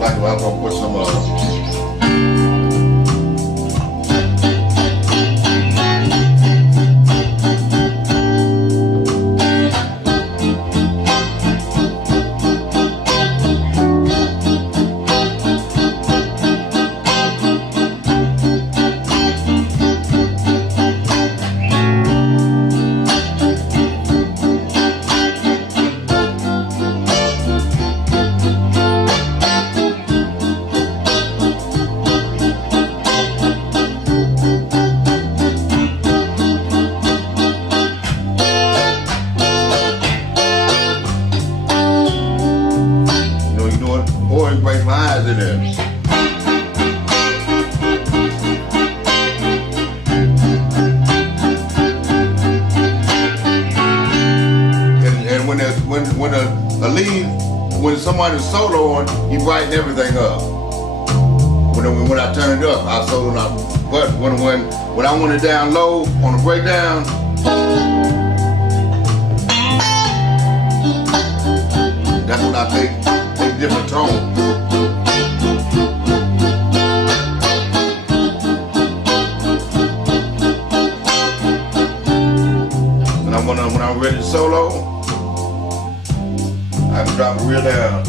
Like I'm gonna put some break my eyes in there. And when a lead, when somebody's soloing, you brighten everything up. When I turn it up, I solo up. But when I want it down low on the breakdown, that's when I take different tones. When I'm ready to solo, I can drop it real down.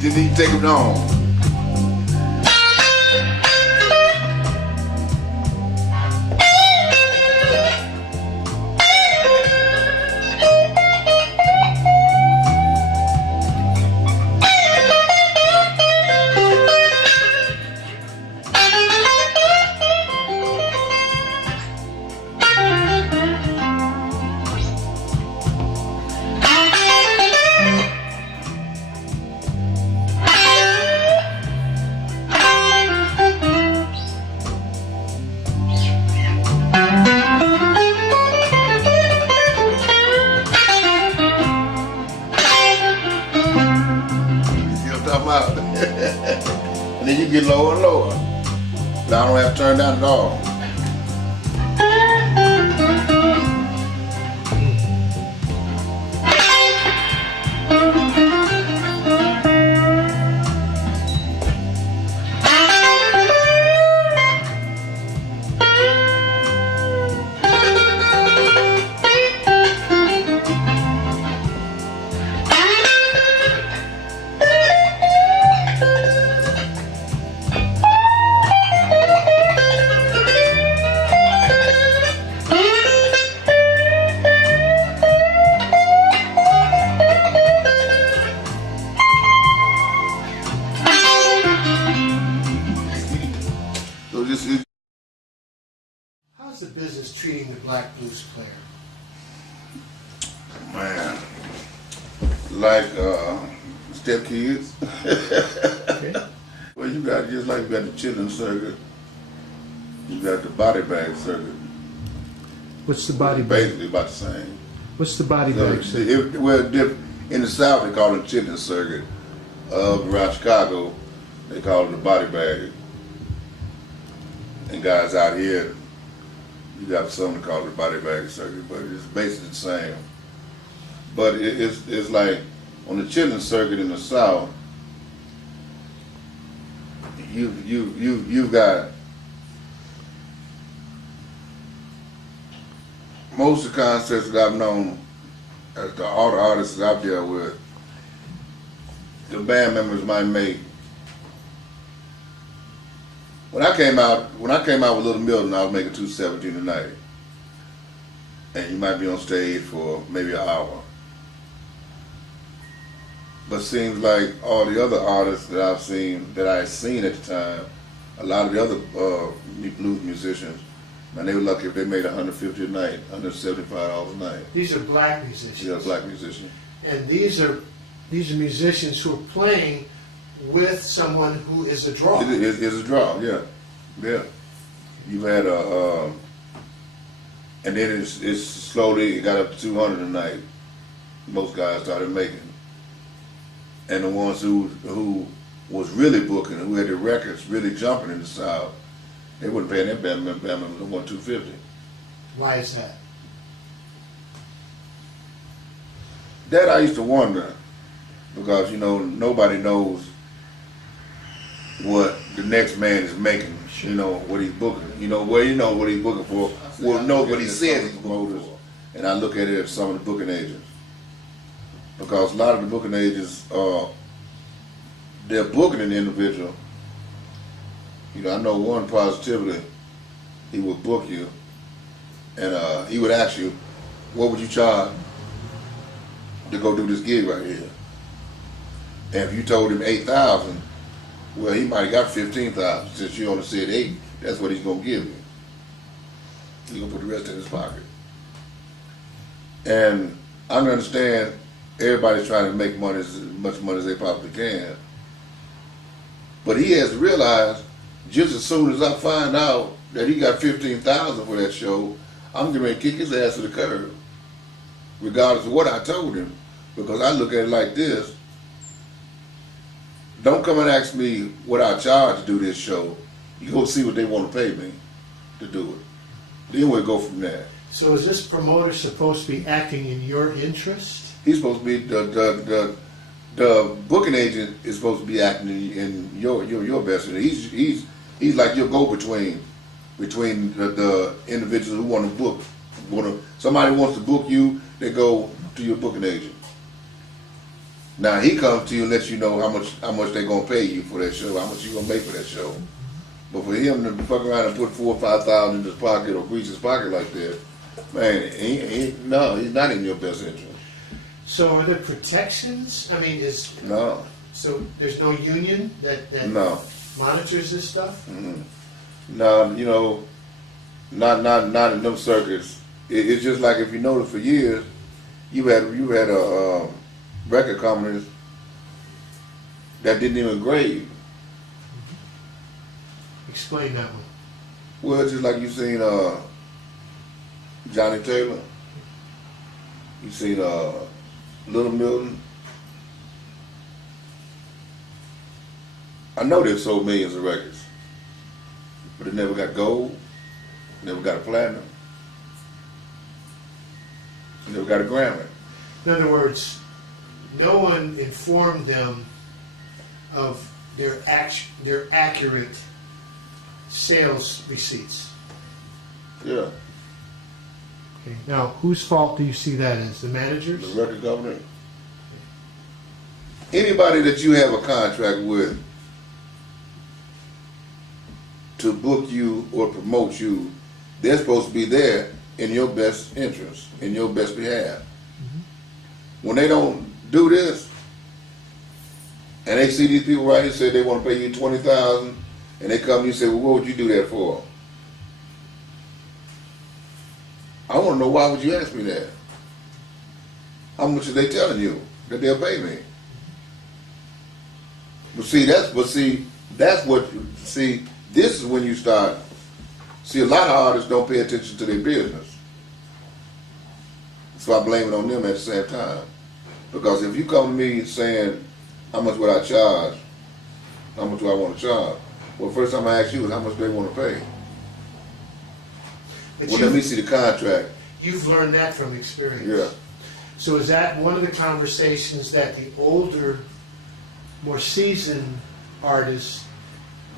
Then you take them on. And then you get lower and lower. Now I don't have to turn down at all. How's the business treating the black blues player? Man, like step kids. Okay. Well, you got just like you got the chilling circuit, you got the body bag circuit. What's the body bag? Basically about the same. What's the body bag circuit? In the South they call it the chilling circuit. Around Chicago they call it the body bag. And guys out here, you got some that call it the body bag circuit, but it's basically the same. But it's like on the chilling circuit in the South, you've got most of the concerts that I've known, as all the artists that I've dealt with, the band members might make. When I came out with Little Milton, I was making $217 a night. and you might be on stage for maybe an hour. But seems like all the other artists that I had seen at the time, a lot of the other blues musicians, man, they were lucky if they made $150 a night, $175 a night. These are black musicians. Yeah, black musicians. And these are musicians who are playing with someone who is a draw. It's a draw, yeah. Yeah. You've had and then it's slowly, it got up to 200 a night. Most guys started making. And the ones who was really booking, who had the records really jumping in the South, they wouldn't pay that band members no $250. Why is that? That I used to wonder, because nobody knows what the next man is making. What he's booking. What he's booking for. Well, know what he says he's promoters. And I look at it as some of the booking agents. Because a lot of the booking agents, they're booking an individual. I know one positively, he would book you, and he would ask you, what would you charge to go do this gig right here? And if you told him $8,000, well, he might have got $15,000. Since you only said $8,000, that's what he's gonna give you. He's gonna put the rest in his pocket. And I understand everybody's trying to make money, as much money as they possibly can. But he has to realize, just as soon as I find out that he got $15,000 for that show, I'm going to kick his ass to the curb, regardless of what I told him. Because I look at it like this: don't come and ask me what I charge to do this show. You go see what they want to pay me to do it. Then we'll go from there. So is this promoter supposed to be acting in your interest? He's supposed to be the booking agent is supposed to be acting in your best interest. He's like your go-between between the individuals who want to book. Somebody wants to book you, they go to your booking agent. Now he comes to you and lets you know how much they're gonna pay you for that show, how much you gonna make for that show. But for him to fuck around and put $4,000 or $5,000 in his pocket or grease his pocket like that, man, he's not in your best interest. So are there protections? I mean, No. So there's no union that No. monitors this stuff? Mm-hmm. No, not in them circuits. It's just like, if you notice, for years, you had a record companies that didn't even grade. Explain that one. Well, just like you seen Johnny Taylor, you seen Little Milton. I know they've sold millions of records, but they never got gold, never got a platinum, never got a Grammy. In other words, no one informed them of their accurate sales receipts. Yeah. Okay. Now, whose fault do you see that as? The managers? The record company. Anybody that you have a contract with to book you or promote you, they're supposed to be there in your best interest, in your best behalf. Mm-hmm. When they don't do this, and they see these people right here say they want to pay you $20,000, and they come to you and say, well, what would you do that for? I want to know, why would you ask me that? How much are they telling you that they'll pay me? This is when you start. See, a lot of artists don't pay attention to their business. So I blame it on them at the same time. Because if you come to me saying, how much would I charge? How much do I want to charge? Well, first time I ask you is how much do they want to pay? But well, let me see the contract. You've learned that from experience. Yeah. So is that one of the conversations that the older, more seasoned artists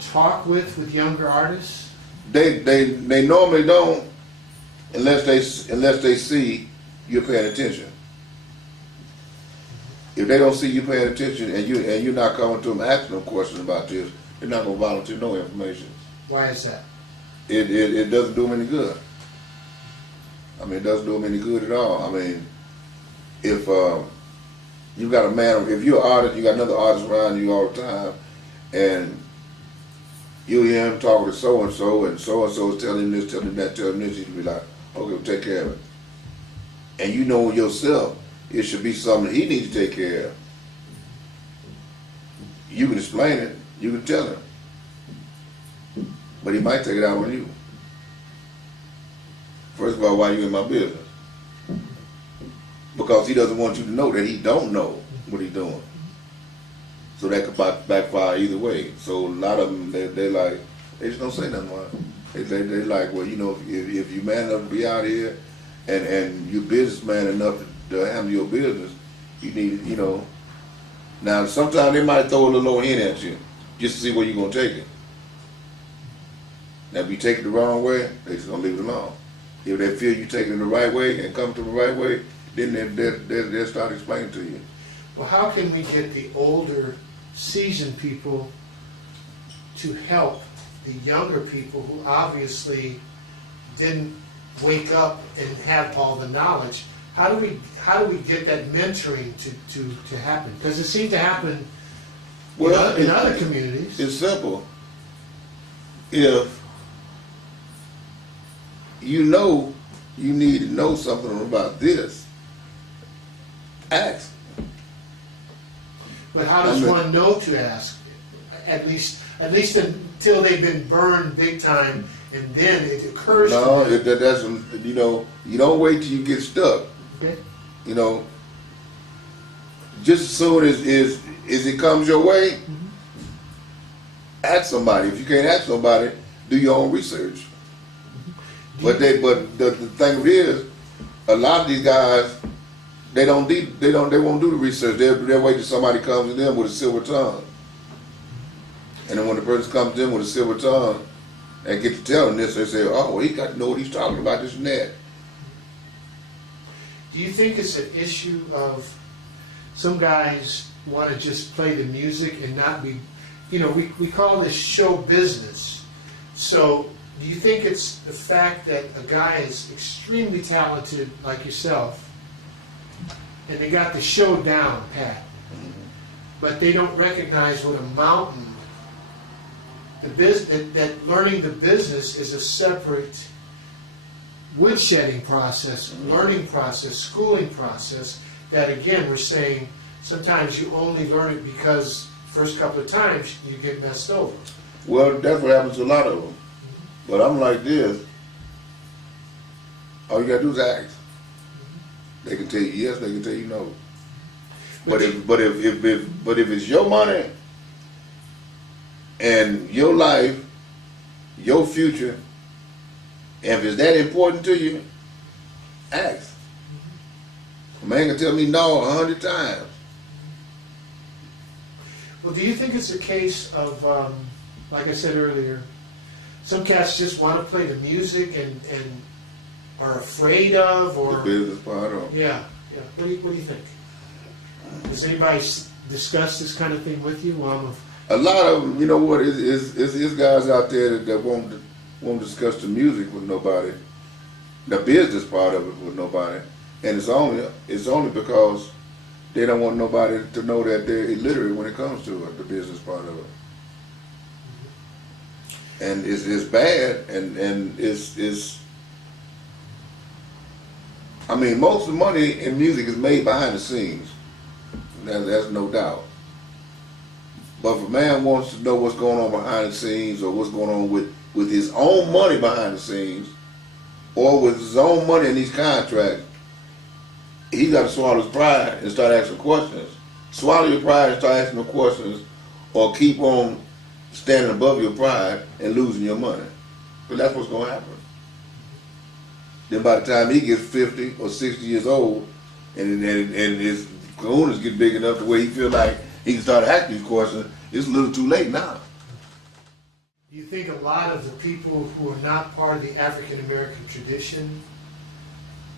talk with younger artists? They normally don't, unless they see you're paying attention. If they don't see you paying attention and you're not coming to them asking them questions about this, they're not going to volunteer no information. Why is that? It doesn't do them any good. I mean, it doesn't do them any good at all. I mean, if you got a man, if you're an artist, you got another artist around you all the time, and you hear him talking to so and so is telling him this, telling him that, telling him this, you can be like, okay, well, take care of it. And you know yourself, it should be something he needs to take care of. You can explain it, you can tell him, but he might take it out on you. First of all, why are you in my business? Because he doesn't want you to know that he don't know what he's doing. So that could backfire either way. So a lot of them, they like, they just don't say nothing. They like, well, you know, if you man enough to be out here and you're businessman enough to handle your business, you need, you know. Now, sometimes they might throw a little old hint at you just to see where you're going to take it. Now, if you take it the wrong way, they're just going to leave it alone. If they feel you taking it the right way and come to the right way, then they'll start explaining to you. Well, how can we get the older, seasoned people to help the younger people who obviously didn't wake up and have all the knowledge? How do we get that mentoring to happen? Because it seemed to happen in other communities. It's simple. If you know you need to know something about this, ask. But how does one know to ask? At least until they've been burned big time, and then it occurs. No, to them. that's, you know, you don't wait till you get stuck. Okay. You know, just as soon as it comes your way, ask somebody. If you can't ask somebody, do your own research. But the thing of it is, a lot of these guys, they won't do the research. They'll wait till somebody comes to them with a silver tongue. And then when the person comes in with a silver tongue and get to telling this, they say, oh, well, he got to know what he's talking about, this and that. Do you think it's an issue of some guys want to just play the music and not be, you know, we call this show business. So do you think it's the fact that a guy is extremely talented like yourself and they got the show down pat, but they don't recognize what a mountain, that learning the business is a separate woodshedding process, learning process, schooling process, that again we're saying sometimes you only learn it because first couple of times you get messed over. Well, that's what happens to a lot of them. But I'm like this, all you gotta do is ask. They can tell you yes, they can tell you no. But if it's your money and your life, your future, and if it's that important to you, ask. A man can tell me no 100 times. Well, do you think it's a case of, like I said earlier, some cats just want to play the music and are afraid of, or the business part of. Yeah. What do you think? Does anybody discuss this kind of thing with you? A lot of them, you know what? It's guys out there that won't discuss the music with nobody, the business part of it with nobody, and it's only because they don't want nobody to know that they're illiterate when it comes to it, the business part of it. And it's bad, and it's. I mean, most of the money in music is made behind the scenes. That's no doubt. But if a man wants to know what's going on behind the scenes, or what's going on with his own money behind the scenes, or with his own money in these contracts, he's got to swallow his pride and start asking questions. Swallow your pride and start asking the questions, or keep on standing above your pride and losing your money. But that's what's going to happen. Then by the time he gets 50 or 60 years old, and his kahunas get big enough to where he feel like he can start asking these questions, it's a little too late now. You think a lot of the people who are not part of the African American tradition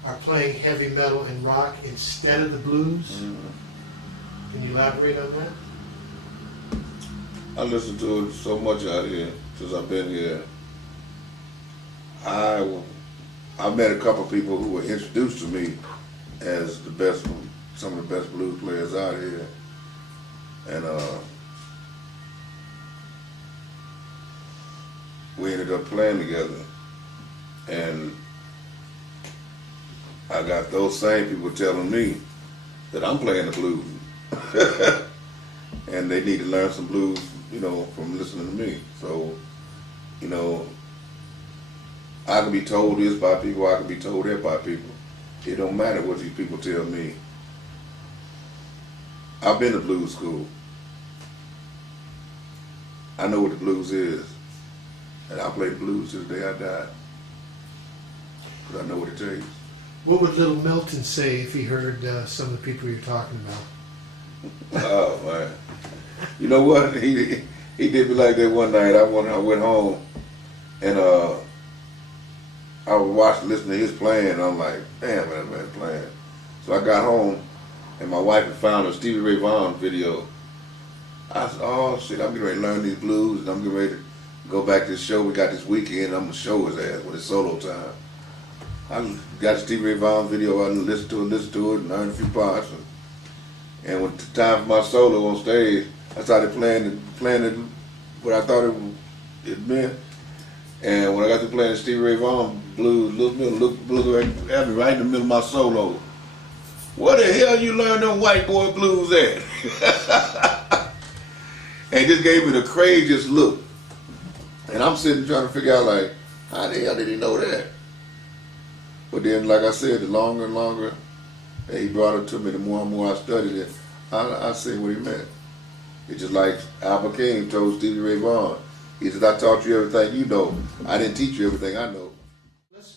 are playing heavy metal and rock instead of the blues? Mm-hmm. Can you elaborate on that? I listen to it so much out here since I've been here. I've met a couple of people who were introduced to me as the best, some of the best blues players out here, and we ended up playing together, and I got those same people telling me that I'm playing the blues, and they need to learn some blues, you know, from listening to me. So, you know, I can be told this by people, I can be told that by people. It don't matter what these people tell me. I've been to blues school. I know what the blues is. And I play the blues till the day I die. Because I know what it takes. What would Little Milton say if he heard some of the people you're talking about? Oh, man. You know what? He did me like that one night. I went home and I was watching, listening to his playing, and I'm like, damn, that man playing. So I got home, and my wife had found a Stevie Ray Vaughan video. I said, oh shit, I'm getting ready to learn these blues, and I'm getting ready to go back to this show we got this weekend. I'm gonna show his ass when it's solo time. I got the Stevie Ray Vaughan video, I listened to it, and learned a few parts. And when the time for my solo on stage, I started playing it what I thought it meant. And when I got to playing the Stevie Ray Vaughan blues, Little Blues had me right in the middle of my solo. Where the hell you learn them white boy blues at? And just gave me the craziest look. And I'm sitting trying to figure out, like, how the hell did he know that? But then, like I said, the longer and longer that he brought it to me, the more and more I studied it, I see what he meant. It's just like Albert King told Stevie Ray Vaughan. He said, I taught you everything you know. I didn't teach you everything I know.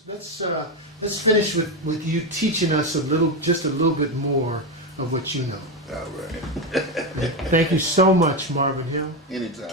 Let's finish with you teaching us just a little bit more of what you know. All right. Thank you so much, Marvin Hill. Anytime.